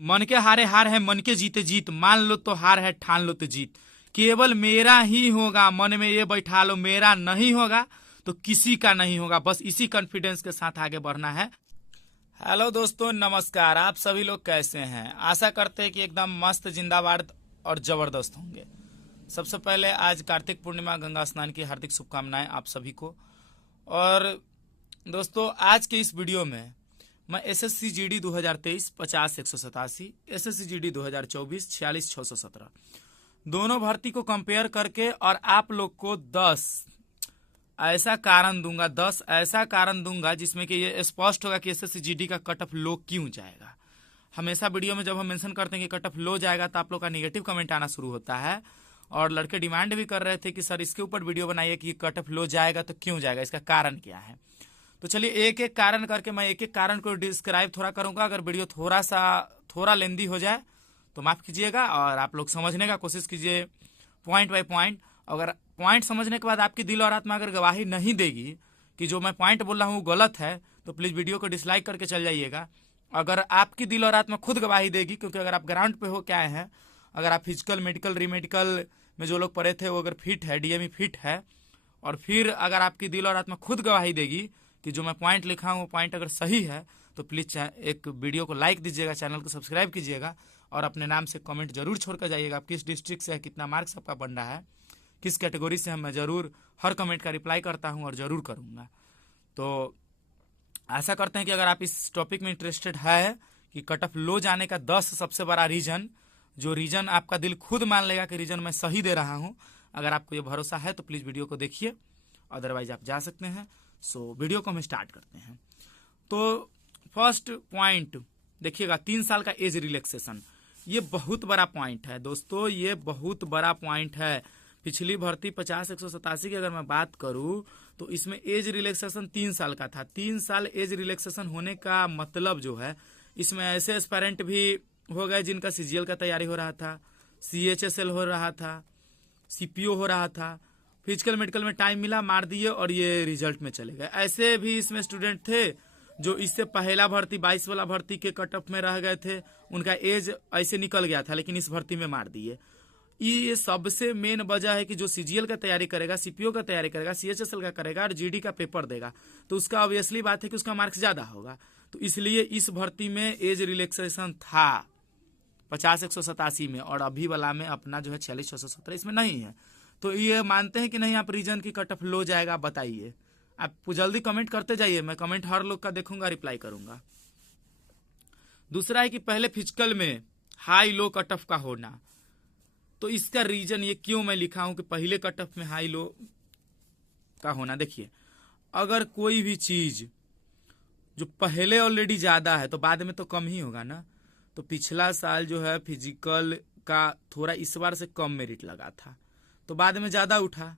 मन के हारे हार है, मन के जीते जीत, मान लो तो हार है, ठान लो तो जीत। केवल मेरा ही होगा, मन में ये बैठा लो, मेरा नहीं होगा तो किसी का नहीं होगा। बस इसी कॉन्फिडेंस के साथ आगे बढ़ना है। हेलो दोस्तों, नमस्कार। आप सभी लोग कैसे हैं? आशा करते हैं कि एकदम मस्त, जिंदाबाद और जबरदस्त होंगे। सबसे पहले आज कार्तिक पूर्णिमा, गंगा स्नान की हार्दिक शुभकामनाएं आप सभी को। और दोस्तों, आज के इस वीडियो में मैं एसएससी जीडी 2023 50-187, एसएससी जीडी 2024 46-617 दोनों भर्ती को कंपेयर करके और आप लोग को 10 ऐसा कारण दूंगा जिसमें कि ये स्पष्ट होगा कि एसएससी जीडी का कट ऑफ लो क्यों जाएगा। हमेशा वीडियो में जब हम मेंशन करते हैं कि कट ऑफ लो जाएगा तो आप लोग का नेगेटिव कमेंट आना शुरू होता है, और लड़के डिमांड भी कर रहे थे कि सर इसके ऊपर वीडियो बनाइए कि कट ऑफ लो जाएगा तो क्यों जाएगा, इसका कारण क्या है। तो चलिए एक एक कारण करके मैं एक एक कारण को डिस्क्राइब थोड़ा करूंगा। अगर वीडियो थोड़ा लेंदी हो जाए तो माफ कीजिएगा, और आप लोग समझने का कोशिश कीजिए पॉइंट बाय पॉइंट। अगर पॉइंट समझने के बाद आपकी दिल और आत्मा अगर गवाही नहीं देगी कि जो मैं पॉइंट बोल रहा हूँ गलत है, तो प्लीज वीडियो को डिसलाइक करके चल जाइएगा। अगर आपकी दिल और आत्मा खुद गवाही देगी, क्योंकि अगर आप ग्राउंड पे हो क्या है, अगर आप फिजिकल, मेडिकल, रीमेडिकल में जो लोग पढ़े थे वो अगर फिट है, डीएमई फिट है, और फिर अगर आपकी दिल और आत्मा खुद गवाही देगी कि जो मैं पॉइंट लिखा हूँ वो पॉइंट अगर सही है, तो प्लीज़ एक वीडियो को लाइक दीजिएगा, चैनल को सब्सक्राइब कीजिएगा, और अपने नाम से कमेंट जरूर छोड़ कर जाइएगा। आप किस डिस्ट्रिक्ट से है, कितना मार्क्स आपका बन रहा है, किस कैटेगरी से है, मैं ज़रूर हर कमेंट का रिप्लाई करता हूँ और ज़रूर करूँगा। तो आशा करते हैं कि अगर आप इस टॉपिक में इंटरेस्टेड है कि कट ऑफ लो जाने का 10 सबसे बड़ा रीज़न, जो रीज़न आपका दिल खुद मान लेगा कि रीज़न मैं सही दे रहा हूँ, अगर आपको ये भरोसा है तो प्लीज़ वीडियो को देखिए, अदरवाइज आप जा सकते हैं। सो वीडियो को हम स्टार्ट करते हैं। तो फर्स्ट पॉइंट देखिएगा, 3 साल का एज रिलैक्सेशन। ये बहुत बड़ा पॉइंट है दोस्तों, ये बहुत बड़ा पॉइंट है। पिछली भर्ती 50-187 की अगर मैं बात करूं तो इसमें एज रिलैक्सेशन 3 साल का था। 3 साल एज रिलैक्सेशन होने का मतलब जो है, इसमें ऐसे एस्पायरेंट भी हो गए जिनका सीजीएल का तैयारी हो रहा था, सीएचएसएल हो रहा था, सीपीओ हो रहा था, फिजिकल मेडिकल में टाइम मिला, मार दिए और ये रिजल्ट में चले गए। ऐसे भी इसमें स्टूडेंट थे जो इससे पहला भर्ती 22 वाला भर्ती के कट ऑफ में रह गए थे, उनका एज ऐसे निकल गया था लेकिन इस भर्ती में मार दिए। ये सबसे मेन वजह है कि जो सीजीएल का तैयारी करेगा, सीपीओ का तैयारी करेगा, सीएचएसएल का करेगा और जीडी का पेपर देगा, तो उसका ऑब्वियसली बात है कि उसका मार्क्स ज्यादा होगा। तो इसलिए इस भर्ती में एज रिलैक्सेशन था 50-187 में, और अभी वाला में अपना जो है 46-617 इसमें नहीं है। तो ये मानते हैं कि नहीं आप रीजन की कट ऑफ लो जाएगा, बताइए। आप जल्दी कमेंट करते जाइए, मैं कमेंट हर लोग का देखूंगा, रिप्लाई करूंगा। दूसरा है कि पहले फिजिकल में हाई लो कट ऑफ का होना। तो इसका रीजन ये क्यों मैं लिखा हूं कि पहले कट ऑफ में हाई लो का होना। देखिए, अगर कोई भी चीज जो पहले ऑलरेडी ज्यादा है तो बाद में तो कम ही होगा ना। तो पिछला साल जो है फिजिकल का थोड़ा इस बार से कम मेरिट लगा था, तो बाद में ज्यादा उठा,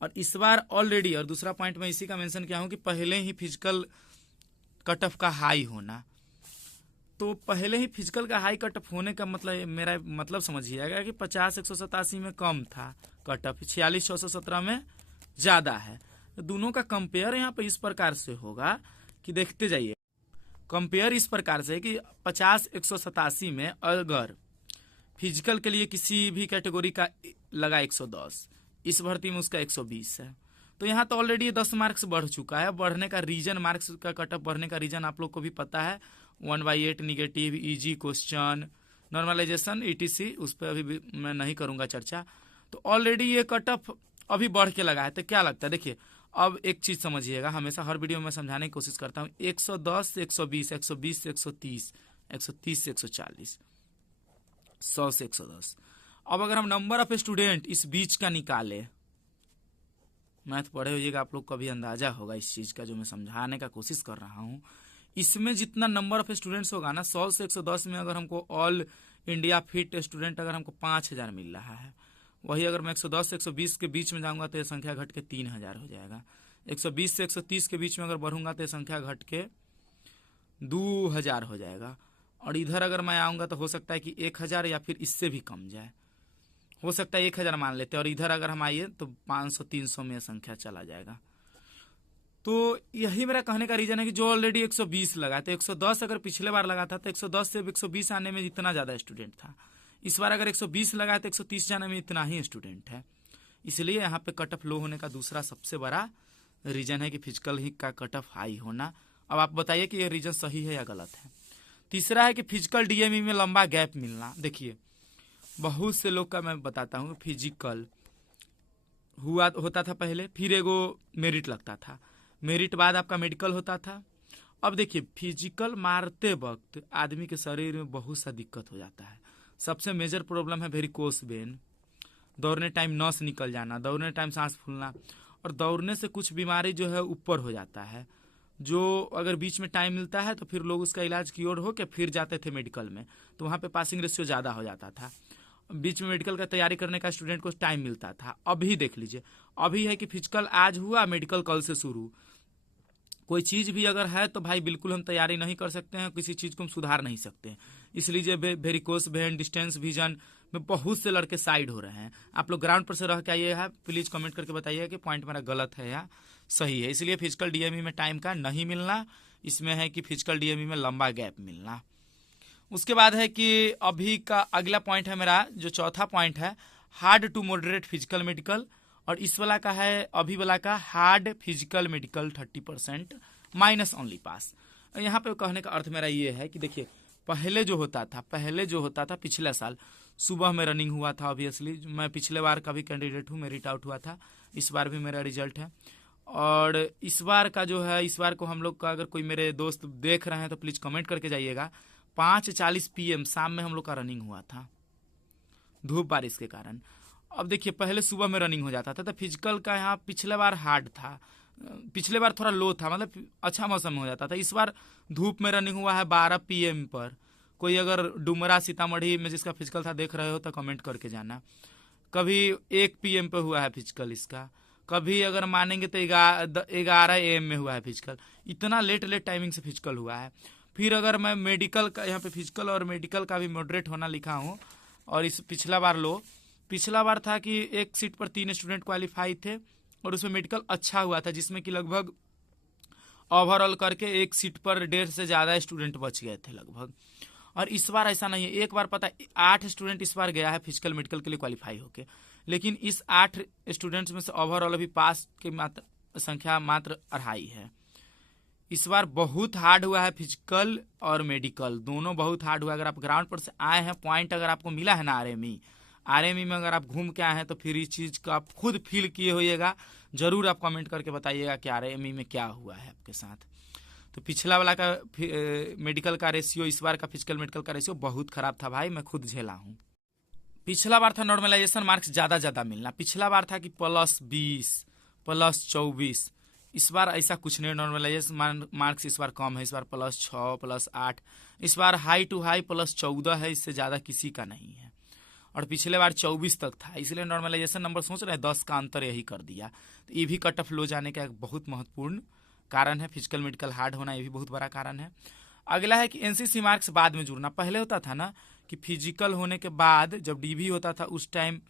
और इस बार ऑलरेडी। और दूसरा पॉइंट मैं इसी का मेंशन किया हूं कि पहले ही फिजिकल कट ऑफ का हाई होना। तो पहले ही फिजिकल का हाई कट ऑफ होने का मतलब, मेरा मतलब समझिएगा कि 50-187 में कम था कट ऑफ, 46-617 में ज्यादा है। तो दोनों का कंपेयर यहाँ पे इस प्रकार से होगा कि देखते जाइए, कंपेयर इस प्रकार से कि 50-187 में अगर फिजिकल के लिए किसी भी कैटेगरी का लगा 110, इस भर्ती में उसका 120 है, तो यहाँ तो ऑलरेडी 10 मार्क्स बढ़ चुका है। बढ़ने का रीजन, मार्क्स का कट ऑफ बढ़ने का रीजन आप लोग को भी पता है, 1/8 negative, easy question, normalization, etc, उस पर अभी मैं नहीं करूंगा चर्चा। तो ऑलरेडी ये कट ऑफ अभी बढ़ के लगा है। तो क्या लगता है, देखिए अब एक चीज समझिएगा, हमेशा हर वीडियो में मैं समझाने की कोशिश करता हूँ, 110 से 120, 120 से 130, 130 से 140, 100 से 110। अब अगर हम नंबर ऑफ स्टूडेंट इस बीच का निकाले, मैथ पढ़े होइएगा आप लोग को भी अंदाजा होगा इस चीज का, जो मैं समझाने का कोशिश कर रहा हूँ। इसमें जितना नंबर ऑफ स्टूडेंट्स होगा ना, 100 से 110 में अगर हमको ऑल इंडिया फिट स्टूडेंट अगर हमको 5000 मिल रहा है, वही अगर मैं 110 से 120 के बीच में जाऊंगा तो ये संख्या घट के 3000 हो जाएगा। 120 से 130 के बीच में अगर बढ़ूंगा तो ये संख्या घट के 2000 हो जाएगा। और इधर अगर मैं आऊंगा तो हो सकता है कि 1000 या फिर इससे भी कम जाए, हो सकता है 1000 मान लेते हैं, और इधर अगर हम आइए तो 500-300 में संख्या चला जाएगा। तो यही मेरा कहने का रीजन है कि जो ऑलरेडी 120 लगा तो 110 अगर पिछले बार लगा था तो 110 से 120 आने में इतना ज़्यादा स्टूडेंट था। इस बार अगर 120 लगा तो 130 जाने में इतना ही स्टूडेंट है। इसलिए यहाँ पे कट ऑफ लो होने का दूसरा सबसे बड़ा रीजन है कि फिजिकल ही का कट ऑफ हाई होना। अब आप बताइए कि ये रीजन सही है या गलत है। तीसरा है कि फिजिकल डीएमई में लंबा गैप मिलना। देखिए बहुत से लोग का मैं बताता हूँ, फिजिकल होता था पहले, फिर एगो मेरिट लगता था, मेरिट बाद आपका मेडिकल होता था। अब देखिए फिजिकल मारते वक्त आदमी के शरीर में बहुत सा दिक्कत हो जाता है। सबसे मेजर प्रॉब्लम है वेरिकोस वेन, दौड़ने टाइम नस निकल जाना, दौड़ने टाइम सांस फूलना, और दौड़ने से कुछ बीमारी जो है ऊपर हो जाता है, जो अगर बीच में टाइम मिलता है तो फिर लोग उसका इलाज की ओर हो के फिर जाते थे मेडिकल में, तो वहाँ पे पासिंग रेशियो ज़्यादा हो जाता था। बीच में मेडिकल का तैयारी करने का स्टूडेंट को टाइम मिलता था। अभी देख लीजिए, अभी है कि फिजिकल आज हुआ, मेडिकल कल से शुरू। कोई चीज़ भी अगर है तो भाई बिल्कुल हम तैयारी नहीं कर सकते हैं, किसी चीज़ को हम सुधार नहीं सकते हैं। इसलिए वेरिकोस वेन, डिस्टेंस विजन में बहुत से लड़के साइड हो रहे हैं। आप लोग ग्राउंड पर से रह के आइए है, प्लीज़ कमेंट करके बताइए कि पॉइंट मेरा गलत है या सही है। इसलिए फिजिकल डीएमई में टाइम का नहीं मिलना, इसमें है कि फिजिकल डीएमई में लंबा गैप मिलना। उसके बाद है कि अभी का अगला पॉइंट है मेरा, जो चौथा पॉइंट है, hard to moderate physical medical, और इस वाला का है अभी वाला का hard physical medical 30% minus only pass. यहाँ पे कहने का अर्थ मेरा ये है कि देखिए पहले जो होता था पिछले साल सुबह में रनिंग हुआ था। ऑब्वियसली मैं पिछले बार का भी कैंडिडेट हूँ, मेरिट आउट हुआ था, इस बार भी मेरा रिजल्ट है। और इस बार का जो है, इस बार को हम लोग का अगर कोई मेरे दोस्त देख रहे हैं तो प्लीज़ कमेंट करके जाइएगा। 5:40 PM शाम में हम लोग का रनिंग हुआ था, धूप बारिश के कारण। अब देखिए पहले सुबह में रनिंग हो जाता था, तो फिजिकल का यहाँ पिछले बार हार्ड था, पिछले बार थोड़ा लो था, मतलब अच्छा मौसम में हो जाता था। इस बार धूप में रनिंग हुआ है 12 PM पर। कोई अगर डुमरा सीतामढ़ी में जिसका फिजिकल था देख रहे हो तो कमेंट करके जाना। कभी 1 PM पे हुआ है फिजिकल इसका, कभी अगर मानेंगे तो 11 AM में हुआ है फिजिकल। इतना लेट टाइमिंग से फिजिकल हुआ है। फिर अगर मैं मेडिकल का, यहाँ पे फिजिकल और मेडिकल का भी मॉडरेट होना लिखा हूँ, और इस पिछला बार था कि एक सीट पर 3 स्टूडेंट क्वालिफाई थे, और उसमें मेडिकल अच्छा हुआ था, जिसमें कि लगभग ओवरऑल करके एक सीट पर 1.5 से ज़्यादा स्टूडेंट बच गए थे लगभग। और इस बार ऐसा नहीं है, एक बार पता 8 स्टूडेंट इस बार गया है फिजिकल मेडिकल के लिए क्वालिफाई होके, लेकिन इस 8 स्टूडेंट्स में से ओवरऑल अभी पास की संख्या मात्र 2.5 है। इस बार बहुत हार्ड हुआ है फिजिकल और मेडिकल, दोनों बहुत हार्ड हुआ। अगर आप ग्राउंड पर से आए हैं, पॉइंट अगर आपको मिला है ना आरएमई में अगर आप घूम के आए हैं तो फिर इस चीज़ का आप खुद फील किए होइएगा। जरूर आप कमेंट करके बताइएगा कि आरएमई में क्या हुआ है आपके साथ। तो पिछला वाला का मेडिकल का रेशियो, इस बार का फिजिकल मेडिकल का रेशियो बहुत खराब था भाई, मैं खुद झेला हूँ। पिछला बार था नॉर्मलाइजेशन मार्क्स ज़्यादा मिलना, पिछला बार था कि +20 +24। इस बार ऐसा कुछ नहीं, नॉर्मलाइजेशन मार्क्स इस बार कम है, इस बार +6 +8। इस बार हाई टू हाई +14 है, इससे ज़्यादा किसी का नहीं है। और पिछले बार 24 तक था, इसलिए नॉर्मलाइजेशन नंबर सोच रहे हैं 10 का अंतर यही कर दिया। तो ये भी कट ऑफ लो जाने का एक बहुत महत्वपूर्ण कारण है। फिजिकल मेडिकल हार्ड होना ये भी बहुत बड़ा कारण है। अगला है कि एनसीसी मार्क्स बाद में जुड़ना। पहले होता था ना कि फिजिकल होने के बाद जब डीवी होता था उस टाइम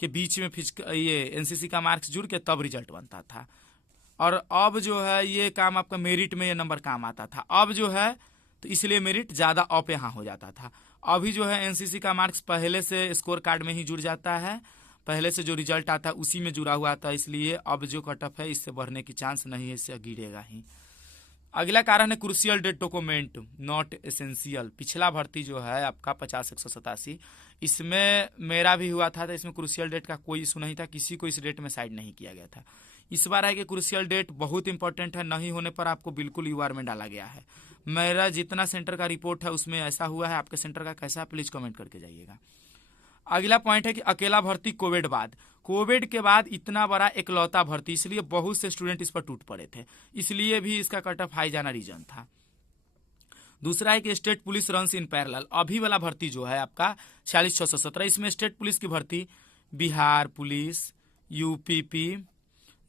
के बीच में ये एनसीसी का मार्क्स जुड़ के तब रिजल्ट बनता था। और अब जो है ये काम आपका मेरिट में ये नंबर काम आता था। अब जो है तो इसलिए मेरिट ज़्यादा अप यहाँ हो जाता था। अभी जो है एनसीसी का मार्क्स पहले से स्कोर कार्ड में ही जुड़ जाता है, पहले से जो रिजल्ट आता है उसी में जुड़ा हुआ था, इसलिए अब जो कट ऑफ है इससे बढ़ने की चांस नहीं है, इससे गिरेगा ही। अगला कारण है crucial date document not essential. पिछला भर्ती जो है आपका 50-187, इसमें मेरा भी हुआ था, तो इसमें क्रूशियल डेट का कोई इशू नहीं था, किसी को इस डेट में साइड नहीं किया गया था। इस बार है कि क्रूशियल डेट बहुत इंपॉर्टेंट है, नहीं होने पर आपको बिल्कुल यूआर में डाला गया है। मेरा जितना सेंटर का रिपोर्ट है उसमें ऐसा हुआ है, आपके सेंटर का कैसा है प्लीज कमेंट करके जाइएगा। अगला पॉइंट है कि अकेला भर्ती कोविड के बाद इतना बड़ा इकलौता भर्ती, इसलिए बहुत से स्टूडेंट इस पर टूट पड़े थे, इसलिए भी इसका कट ऑफ हाई जाना रीजन था। दूसरा है कि state police runs in parallel. अभी वाला भर्ती जो है आपका 46,617, इसमें स्टेट पुलिस की भर्ती Bihar police, UPP,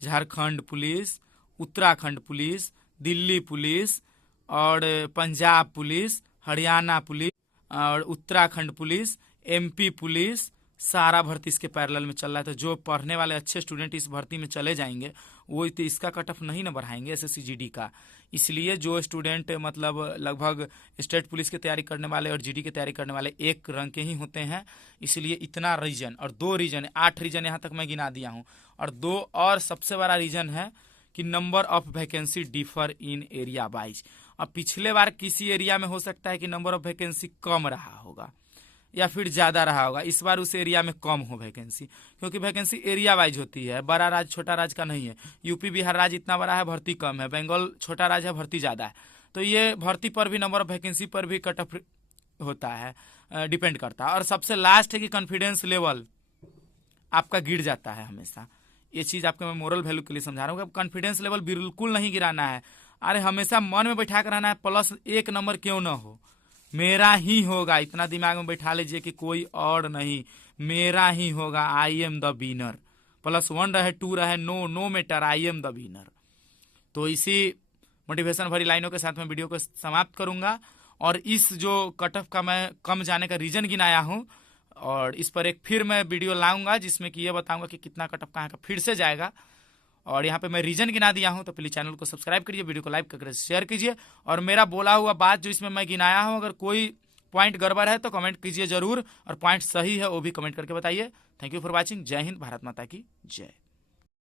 Jharkhand police, Uttarakhand police, Delhi police और पंजाब पुलिस, हरियाणा पुलिस और उत्तराखंड पुलिस, एमपी पुलिस, सारा भर्ती इसके पैरेलल में चल रहा है। तो जो पढ़ने वाले अच्छे स्टूडेंट इस भर्ती में चले जाएंगे वो तो इसका कट ऑफ नहीं ना बढ़ाएंगे एसएससी जीडी का। इसलिए जो स्टूडेंट मतलब लगभग स्टेट पुलिस की तैयारी करने वाले और जीडी की तैयारी करने वाले एक रंग के ही होते हैं। इसलिए इतना रीजन और 2 रीजन, 8 रीजन यहाँ तक मैं गिना दिया हूँ। और 2 और सबसे बड़ा रीजन है कि number of vacancy differ in area wise. अब पिछले बार किसी एरिया में हो सकता है कि नंबर ऑफ वैकेंसी कम रहा होगा या फिर ज़्यादा रहा होगा, इस बार उस एरिया में कम हो वैकेंसी, क्योंकि वैकेंसी एरिया वाइज होती है। बड़ा राज्य छोटा राज्य का नहीं है। यूपी बिहार राज्य इतना बड़ा है, भर्ती कम है। बंगाल छोटा राज्य है, भर्ती ज़्यादा है। तो ये भर्ती पर भी, नंबर ऑफ वैकेंसी पर भी कट ऑफ होता है, डिपेंड करता है। और सबसे लास्ट है कि कॉन्फिडेंस लेवल आपका गिर जाता है हमेशा। ये चीज़ आपको मैं मोरल वैल्यू के लिए समझा रहा हूँ कि कॉन्फिडेंस लेवल बिल्कुल नहीं गिराना है। अरे हमेशा मन में बैठा कर रहना है, प्लस 1 नंबर क्यों ना हो, मेरा ही होगा। इतना दिमाग में बैठा लीजिए कि कोई और नहीं, मेरा ही होगा। आई एम द विनर। +1 रहे 2 रहे, no matter, I am the winner. तो इसी मोटिवेशन भरी लाइनों के साथ मैं वीडियो को समाप्त करूंगा। और इस जो कट ऑफ का मैं कम जाने का रीजन गिनाया हूँ, और इस पर एक फिर मैं वीडियो लाऊंगा जिसमें कि ये बताऊंगा कि कितना कट ऑफ कहाँ का फिर से जाएगा। और यहाँ पे मैं रीजन गिना दिया हूँ। तो प्लीज चैनल को सब्सक्राइब करिए, वीडियो को लाइक करके शेयर कीजिए। और मेरा बोला हुआ बात जो इसमें मैं गिनाया हूँ, अगर कोई पॉइंट गड़बड़ है तो कमेंट कीजिए जरूर, और पॉइंट सही है वो भी कमेंट करके बताइए। Thank you for watching. जय हिंद, भारत माता की जय।